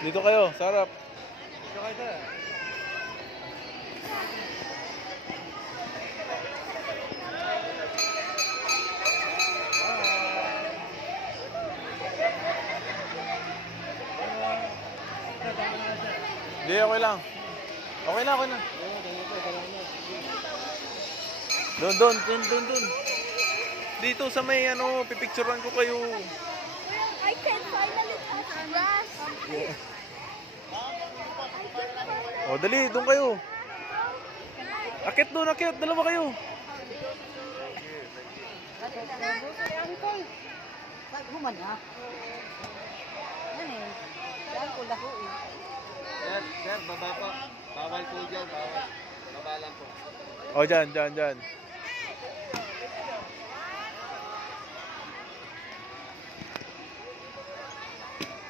Dito kayo, sarap. Dito kayo sir. Hindi, okay lang. Okay na, okay na. Doon. Dito sa may ano, pipicturean ko kayo. I can finally touch grass. O, dali, doon kayo. Akit doon, akit. Dalawa kayo. Human ha? Yan eh. Yan ko lahu eh. Sir, baba po. Bawal po dyan, bawal. Baba lang po. O, dyan.